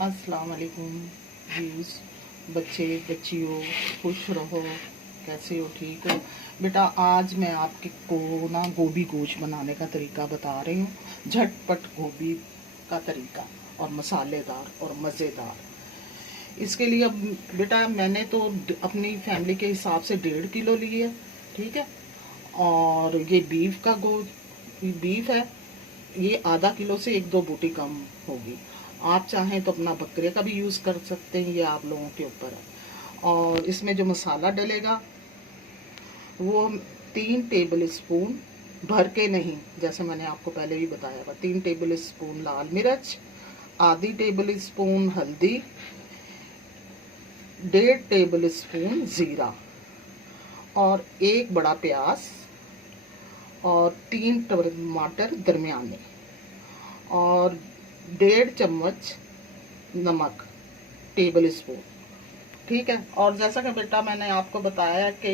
अस्सलाम वालेकुम व्यूज़, बच्चे बच्चियों, खुश रहो। कैसे हो? ठीक हो बेटा? आज मैं आपको ना गोभी गोश्त बनाने का तरीका बता रही हूँ। झटपट गोभी का तरीका और मसालेदार और मज़ेदार। इसके लिए अब बेटा मैंने तो अपनी फैमिली के हिसाब से 1.5 किलो ली है, ठीक है। और ये बीफ है, ये आधा किलो से 1-2 बूटी कम होगी। आप चाहें तो अपना बकरे का भी यूज़ कर सकते हैं, ये आप लोगों के ऊपर है। और इसमें जो मसाला डलेगा वो 3 टेबल स्पून, भर के नहीं, जैसे मैंने आपको पहले भी बताया था। 3 टेबल स्पून लाल मिर्च, आधी टेबल स्पून हल्दी, 1.5 टेबल स्पून ज़ीरा, और 1 बड़ा प्याज, और 3 टमाटर दरमियाने, और 1.5 चम्मच नमक टेबल स्पून, ठीक है। और जैसा कि बेटा मैंने आपको बताया कि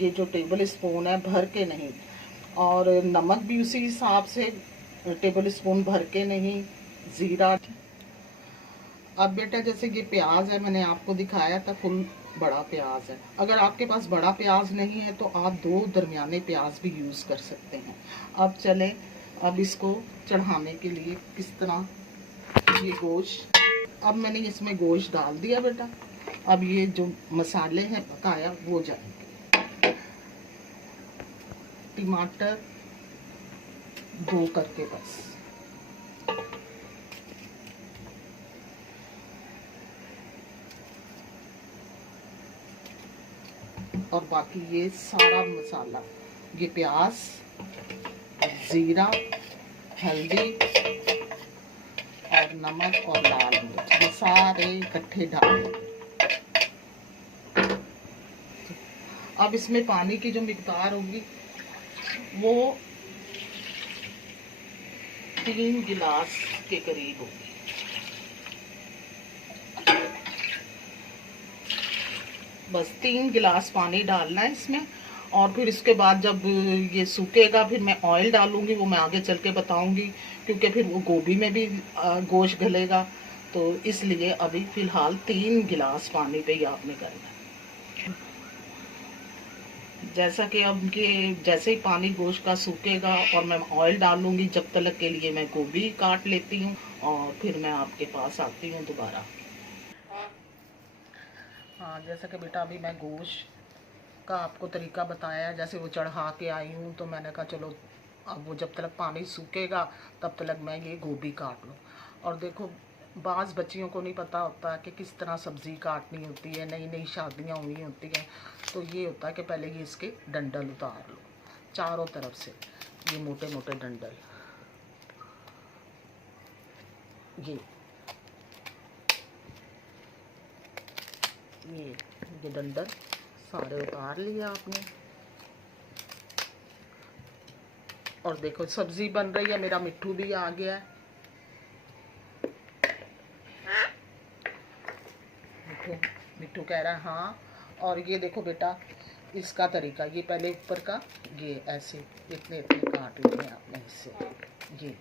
ये जो टेबल स्पून है भर के नहीं, और नमक भी उसी हिसाब से टेबल स्पून भर के नहीं, ज़ीरा। अब बेटा जैसे ये प्याज है, मैंने आपको दिखाया था फुल बड़ा प्याज है। अगर आपके पास बड़ा प्याज नहीं है तो आप 2 दरमियाने प्याज भी यूज़ कर सकते हैं। अब चले, अब इसको चढ़ाने के लिए किस तरह, ये गोश्त, अब मैंने इसमें गोश्त डाल दिया बेटा। अब ये जो मसाले हैं पकाया वो जाएंगे। टमाटर 2 करके बस, और बाकी ये सारा मसाला, ये प्याज, ज़ीरा, हल्दी और नमक और लाल मिर्च, ये सारे इकट्ठे डालें। अब इसमें पानी की जो मिकदार होगी वो 3 गिलास के करीब होगी। बस 3 गिलास पानी डालना है इसमें। और फिर इसके बाद जब ये सूखेगा फिर मैं ऑयल डालूंगी, वो मैं आगे चल के बताऊंगी, क्योंकि फिर वो गोभी में भी गोश्त गलेगा। तो इसलिए अभी फ़िलहाल 3 गिलास पानी पे ही आपने करना है। जैसा कि अब ये जैसे ही पानी गोश्त का सूखेगा और मैं ऑयल डालूंगी, जब तक के लिए मैं गोभी काट लेती हूँ और फिर मैं आपके पास आती हूँ दोबारा। हाँ, जैसा कि बेटा अभी मैं गोश्त का आपको तरीका बताया, जैसे वो चढ़ा के आई हूँ तो मैंने कहा चलो अब वो जब तक पानी सूखेगा तब तक मैं ये गोभी काट लूँ। और देखो, बाज़ बच्चियों को नहीं पता होता कि किस तरह सब्ज़ी काटनी होती है, नई नई शादियाँ हुई होती हैं, तो ये होता है कि पहले ये इसके डंडल उतार लो चारों तरफ से, ये मोटे मोटे डंडल, ये डंडल सारे उतार लिया आपने। और देखो सब्जी बन रही है, मेरा मिट्ठू भी आ गया है। मिट्ठू मिट्ठू कह रहा है हाँ। और ये देखो बेटा इसका तरीका, ये पहले ऊपर का ये ऐसे इतने इतने काट लेने आपने इससे, ये।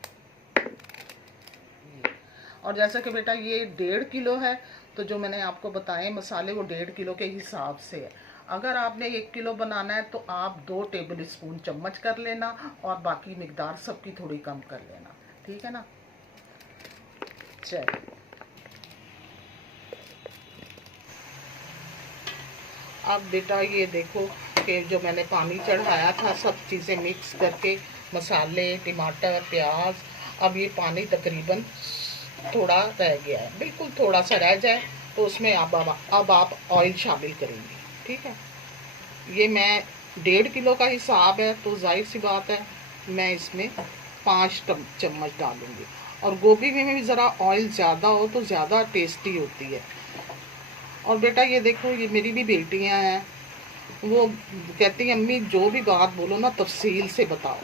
और जैसा कि बेटा ये 1.5 किलो है, तो जो मैंने आपको बताए मसाले वो 1.5 किलो के हिसाब से है। अगर आपने 1 किलो बनाना है तो आप 2 टेबल स्पून चम्मच कर लेना, और बाकी मिकदार सबकी थोड़ी कम कर लेना, ठीक है ना। चलिए, अब बेटा ये देखो कि जो मैंने पानी चढ़ाया था सब चीज़ें मिक्स करके, मसाले, टमाटर, प्याज, अब ये पानी तकरीबन थोड़ा रह गया है, बिल्कुल थोड़ा सा रह जाए तो उसमें अब आप ऑयल शामिल करेंगे, ठीक है। ये मैं 1.5 किलो का हिसाब है तो जाहिर सी बात है मैं इसमें 5 चम्मच डालूंगी। और गोभी में भी ज़रा ऑयल ज़्यादा हो तो ज़्यादा टेस्टी होती है। और बेटा ये देखो, ये मेरी भी बेटियां हैं, वो कहती हैं अम्मी जो भी बात बोलो ना तफसील से बताओ।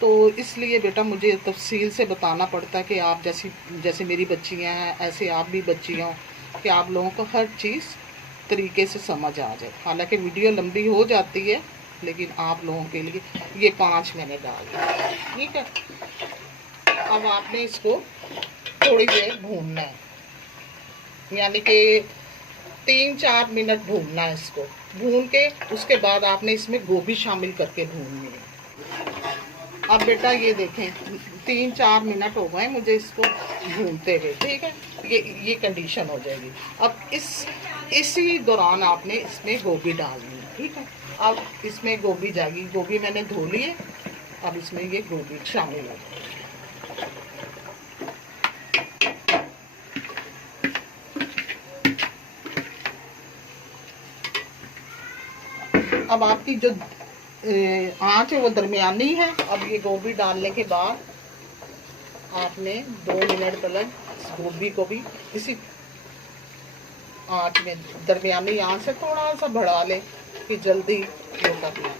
तो इसलिए बेटा मुझे तफसील से बताना पड़ता है कि आप जैसे मेरी बच्चियां हैं ऐसे आप भी बच्चियां हो, कि आप लोगों को हर चीज़ तरीके से समझ आ जाए। हालांकि वीडियो लंबी हो जाती है लेकिन आप लोगों के लिए ये 5 मैंने डाल दिया, ठीक है। अब आपने इसको थोड़ी देर भूनना है। यानी कि 3-4 मिनट भूनना है इसको। भून के उसके बाद आपने इसमें गोभी शामिल करके भूननी है। अब बेटा ये देखें 3-4 मिनट हो गए मुझे इसको भूनते हुए, ठीक है। ये कंडीशन हो जाएगी। अब इसी दौरान आपने इसमें गोभी डालनी है, ठीक है। अब इसमें गोभी जाएगी, गोभी मैंने धो ली है। अब इसमें ये गोभी शामिल हो जाएगी। अब आपकी जो आँच है वो दरमियानी है। अब ये गोभी डालने के बाद आपने 2 मिनट तक गोभी को भी इसी आँच में, दरमियानी आँच से थोड़ा सा बढ़ा ले कि जल्दी वो कर ले।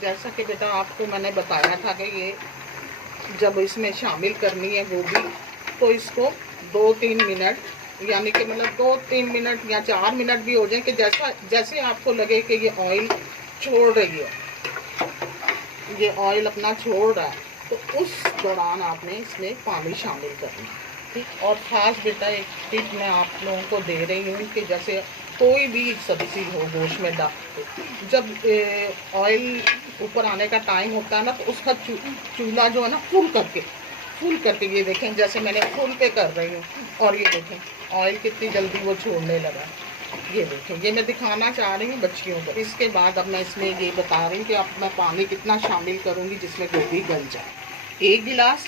जैसा कि बेटा आपको मैंने बताया था कि ये जब इसमें शामिल करनी है गोभी, तो इसको 2-3 मिनट, यानी कि मतलब 2-3 मिनट या 4 मिनट भी हो जाए कि जैसे आपको लगे कि ये ऑयल छोड़ रही है, ये ऑयल अपना छोड़ रहा है, तो उस दौरान आपने इसमें पानी शामिल करना है, ठीक। और ख़ास बेटा एक टिप मैं आप लोगों को दे रही हूँ कि जैसे कोई भी सब्ज़ी हो गोश्त में डाल, जब ऑयल ऊपर आने का टाइम होता है ना, तो उसका चूल्हा जो है ना फुल करके ये देखें, जैसे मैंने फुल पे कर रही हूँ, और ये देखें ऑयल कितनी जल्दी वो छोड़ने लगा। ये देखें, ये मैं दिखाना चाह रही हूँ बच्चियों को। इसके बाद अब मैं इसमें ये बता रही हूँ कि अब मैं पानी कितना शामिल करूँगी जिसमें गोभी गल जाए। 1 गिलास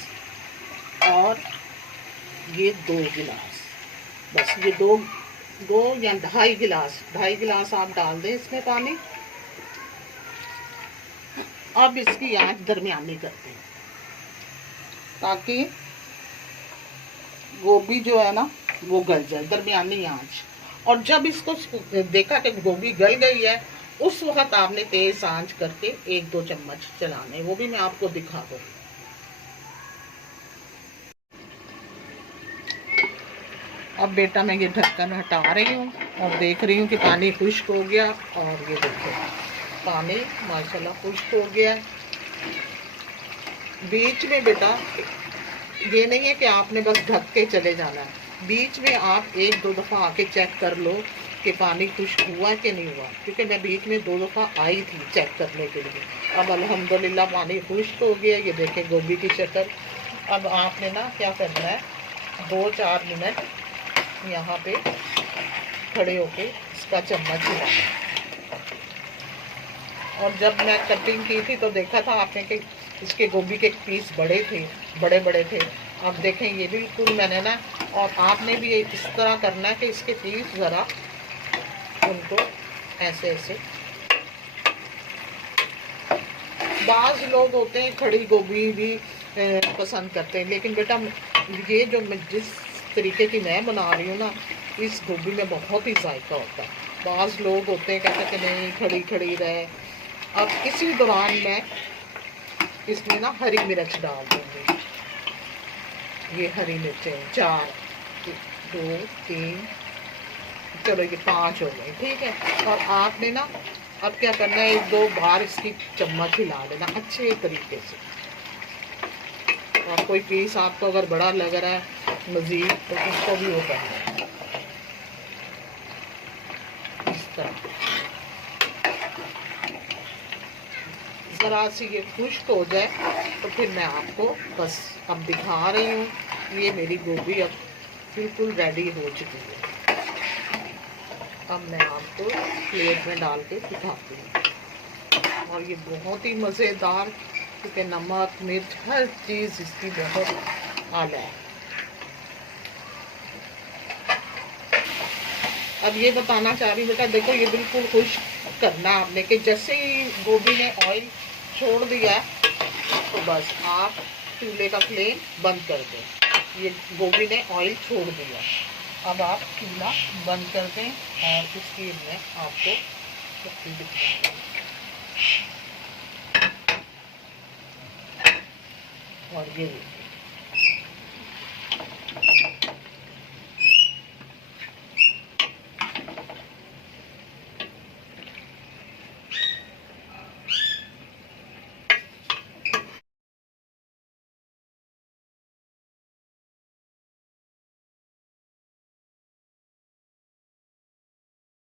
और ये 2 गिलास, बस ये दो या 2.5 गिलास आप डाल दें इसमें पानी। अब इसकी आंच दरमियानी करते हैं ताकि गोभी जो है ना वो गल जाए, दरमियानी आंच। और जब इसको देखा कि गोभी गल गई है, उस वक्त आपने तेज आंच करके 1-2 चम्मच चलाने, वो भी मैं आपको दिखा दूँ। अब बेटा मैं ये ढक्कन हटा रही हूँ और देख रही हूँ कि पानी खुश्क हो गया। और ये देखो पानी माशाल्लाह खुश्क हो गया है। बीच में बेटा ये नहीं है कि आपने बस ढक के चले जाना है, बीच में आप 1-2 दफ़ा आके चेक कर लो कि पानी खुश्क हुआ कि नहीं हुआ, क्योंकि मैं बीच में 2 दफ़ा आई थी चेक करने के लिए। अब अल्हम्दुलिल्लाह पानी खुश्क हो गया। ये देखें गोभी की शक्ल। अब आपने ना क्या करना है, 2-4 मिनट यहाँ पे खड़े होके इसका चम्मच हिलाना। और जब मैं कटिंग की थी तो देखा था आपने कि इसके गोभी के पीस बड़े थे। अब देखें ये बिल्कुल मैंने ना, और आपने भी इस तरह करना है कि इसके पीस ज़रा उनको ऐसे बाज़ लोग होते हैं खड़ी गोभी भी पसंद करते हैं, लेकिन बेटा ये जो मैं जिस तरीके की मैं बना रही हूँ ना, इस गोभी में बहुत ही जायका होता है। बाज़ लोग होते हैं कहते हैं कि नहीं खड़ी रहे। अब इसी दौरान मैं इसमें ना हरी मिर्च डाल दूँगी। ये हरी मिर्चें 4, 2, 3, चलो ये 5 हो गई, ठीक है। और आपने ना अब क्या करना है, 1-2 बार इसकी चम्मच हिला लेना अच्छे तरीके से। और कोई पीस आपको अगर बड़ा लग रहा है मज़ीद, तो उसको भी वो करना है इस तरह। ज़रा सी ये खुश्क हो जाए तो फिर मैं आपको बस अब दिखा रही हूँ। ये मेरी गोभी अब बिल्कुल रेडी हो चुकी है। अब मैं आपको प्लेट में डाल के दिखाती हूँ। और ये बहुत ही मज़ेदार, क्योंकि नमक मिर्च हर चीज़ इसकी बहुत आला है। अब ये बताना चाह रही बेटा, देखो ये बिल्कुल खुश्क करना आपने कि जैसे ही गोभी ने ऑयल छोड़ दिया है तो बस आप चूल्हे का फ्लेम बंद कर दें। ये गोभी ने ऑयल छोड़ दिया, अब आप चूल्हा बंद कर दें। और इसकी मैं आपको शक्ति दिखाऊंगी। और ये